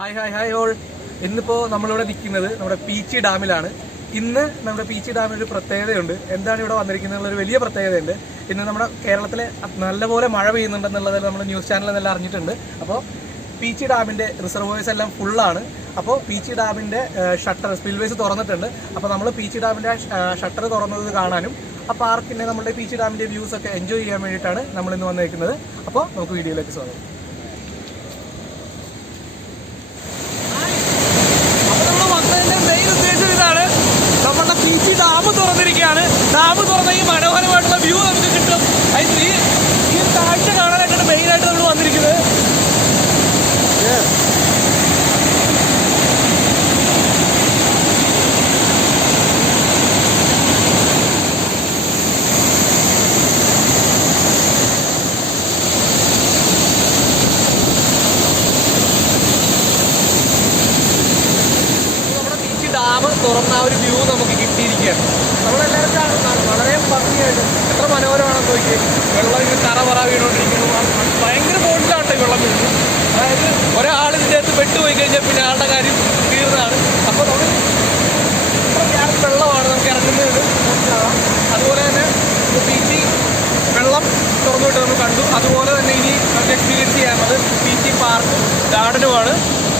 Hi hi hi all. ഇന്നിപ്പോൾ നമ്മളിവിടെ നിൽക്കുന്നത് നമ്മുടെ പീച്ചി ഡാമിലാണ്. ഇന്ന് നമ്മുടെ പീച്ചി ഡാമിൽ ഒരു പ്രത്യേകതയുണ്ട്. എന്താണ് ഇവിടെ വന്നിരിക്കുന്നത് ഒരു വലിയ പ്രത്യേകതയുണ്ട്. ഇന്ന് നമ്മുടെ കേരളത്തിൽ നല്ലപോലെ മഴ പെയ്യുന്നുണ്ടെന്നുള്ളത് നമ്മൾ ന്യൂസ് ചാനലിൽ നിന്നെല്ലാം അറിഞ്ഞിട്ടുണ്ട്. അപ്പോൾ പീച്ചി ഡാമിൻ്റെ റിസർവോയേഴ്സ് എല്ലാം ഫുള്ളാണ്. അപ്പോൾ പീച്ചി ഡാമിൻ്റെ ഷട്ടർ സ്പിൽവേസ് തുറന്നിട്ടുണ്ട്. അപ്പോൾ നമ്മൾ പീച്ചി ഡാമിൻ്റെ ഷട്ടർ തുറന്നത് കാണാനും ആ പാർക്കിൻ്റെ നമ്മുടെ പീച്ചി ഡാമിൻ്റെ വ്യൂസ് ഒക്കെ എൻജോയ് ചെയ്യാൻ വേണ്ടിയിട്ടാണ് നമ്മളിന്ന് വന്നിരിക്കുന്നത്. അപ്പോൾ നമുക്ക് വീഡിയോയിലേക്ക് സ്വാഗതം. നമ്മുടെ പീച്ചി ഡാം തുറന്നിരിക്കുകയാണ്. ഡാം തുറന്ന ഈ മനോഹരമായിട്ടുള്ള വ്യൂ നമുക്ക് കിട്ടും. ഈ കാഴ്ച കാണാനായിട്ടാണ് മെയിനായിട്ട് നമ്മൾ വന്നിരിക്കുന്നത്. ഡാം തുറന്ന ആ ഒരു വ്യൂ നമുക്ക് കിട്ടിയിരിക്കുകയാണ്. നമ്മളെല്ലാവരും കാണുന്നതാണ് വളരെ ഭംഗിയായിട്ട്. എത്ര മനോഹരമാണെന്ന് നോക്കി. വെള്ളം ഇങ്ങനെ തറ പറ വീണോണ്ടിരിക്കുന്നു. ഭയങ്കര ബോട്ടിലാണ് ഈ വെള്ളം വീഴുന്നത്. അതായത് ഒരാൾ ഇതിൻ്റെ അകത്ത് പെട്ടുപോയി കഴിഞ്ഞാൽ പിന്നെ ആളുടെ കാര്യം തീർന്നതാണ്. അപ്പോൾ നമ്മൾ വെള്ളമാണ് നമുക്ക് ഇറങ്ങുന്നത് കാണാം. അതുപോലെ തന്നെ പീച്ചി വെള്ളം തുറന്നുവിട്ട് നമ്മൾ കണ്ടു. അതുപോലെ തന്നെ ഇനി നമുക്ക് എക്സ്പീരിയൻസ് ചെയ്യാനുള്ളത് പീച്ചി പാർക്കും ഗാർഡനുമാണ്.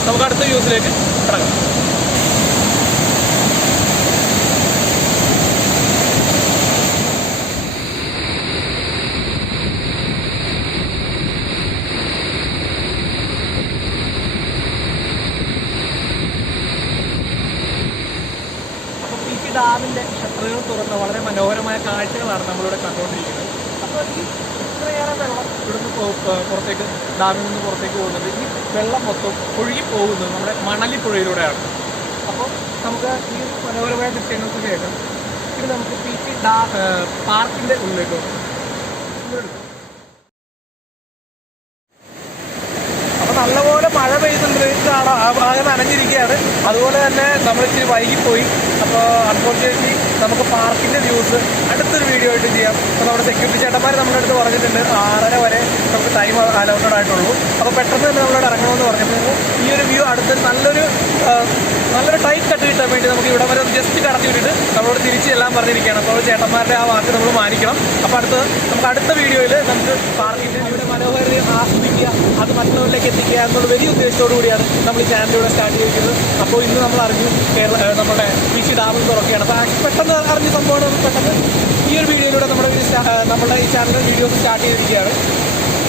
നമുക്ക് അടുത്ത വ്യൂസിലേക്ക് ഇറങ്ങാം. ഡാമിൻ്റെ ഷട്ടറുകൾ തുറന്ന വളരെ മനോഹരമായ കാഴ്ചകളാണ് നമ്മളിവിടെ കണ്ടുകൊണ്ടിരിക്കുന്നത്. അപ്പോൾ ഈ ഇത്രയേറെ വെള്ളം ഇവിടുന്ന് പുറത്തേക്ക് ഡാമിൽ നിന്ന് പുറത്തേക്ക് പോകുന്നത് ഈ വെള്ളം മൊത്തം ഒഴുകി പോകുന്നത് നമ്മുടെ മണലിപ്പുഴയിലൂടെയാണ്. അപ്പോൾ നമുക്ക് ഈ മനോഹരമായ ദൃശ്യങ്ങൾക്ക് ശേഷം ഇത് നമുക്ക് പീച്ചി പാർക്കിൻ്റെ ഉള്ളിലേക്ക് പോകും. അപ്പോൾ നല്ലപോലെ മഴ പെയ്യുന്നുണ്ട്. കാണാം ആ ഭാഗം നനഞ്ഞിരിക്കുകയാണ്. അതുപോലെ തന്നെ നമ്മളിച്ചിരി വൈകിപ്പോയി. അപ്പോൾ അൺഫോർച്യുനേറ്റ്ലി നമുക്ക് പാർക്കിൻ്റെ വ്യൂസ് അടുത്തൊരു വീഡിയോ ആയിട്ട് ചെയ്യാം. അപ്പോൾ നമ്മുടെ സെക്യൂരിറ്റി ചേട്ടന്മാർ നമ്മുടെ അടുത്ത് പറഞ്ഞിട്ടുണ്ട് 6:30 വരെ നമുക്ക് ടൈം അലോട്ടഡ് ആയിട്ടുള്ളൂ. അപ്പോൾ പെട്ടെന്ന് തന്നെ നമ്മളോട് ഇറങ്ങണമെന്ന് പറഞ്ഞപ്പോൾ ഈ ഒരു വ്യൂ അടുത്ത് നല്ലൊരു ടൈറ്റ് കട്ട് കിട്ടാൻ വേണ്ടി നമുക്ക് ഇവിടെ വരെ ജസ്റ്റ് കടത്തി വിട്ടിട്ട് നമ്മളോട് തിരിച്ച് എല്ലാം പറഞ്ഞിരിക്കുകയാണ്. അപ്പോൾ ചേട്ടന്മാരുടെ ആ വാക്ക് നമ്മൾ മാനിക്കണം. അപ്പോൾ നമുക്ക് അടുത്ത വീഡിയോയിൽ നമുക്ക് പാർക്കിൻ്റെ ഇവിടെ മനോഹരതയെ ആസ്വദിക്കുക, അത് മറ്റുള്ളവരിലേക്ക് എത്തിക്കുക എന്നുള്ള വലിയ ഉദ്ദേശത്തോടു കൂടിയാണ് നമ്മൾ ഈ ചാനലിലൂടെ സ്റ്റാർട്ട് ചെയ്തിരിക്കുന്നത്. അപ്പോൾ ഇന്ന് നമ്മൾ അറിഞ്ഞു നമ്മുടെ പീച്ചി ഡാമിൽ തുറക്കുകയാണ്. അപ്പോൾ പെട്ടെന്ന് അറിഞ്ഞ സംഭവമാണ്. പെട്ടെന്ന് ഈ ഒരു വീഡിയോയിലൂടെ നമ്മുടെ ഈ ചാനലിൽ വീഡിയോസ് സ്റ്റാർട്ട് ചെയ്തിരിക്കുകയാണ്.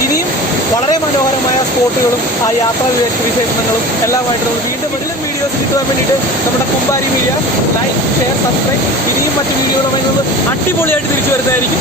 ഇനിയും വളരെ മനോഹരമായ സ്പോട്ടുകളും ആ യാത്രാ വിശേഷങ്ങളും എല്ലാമായിട്ട് നമ്മൾ വീണ്ടും വീഡിയോസ് കിട്ടാൻ വേണ്ടിയിട്ട് നമ്മുടെ കുമ്പാരി മീഡിയ ലൈക്ക്, ഷെയർ, സബ്സ്ക്രൈബ്. ഇനിയും മറ്റു വീഡിയോകളുമായി നമ്മൾ അടിപൊളിയായിട്ട് തിരിച്ചു വരുന്നതായിരിക്കും.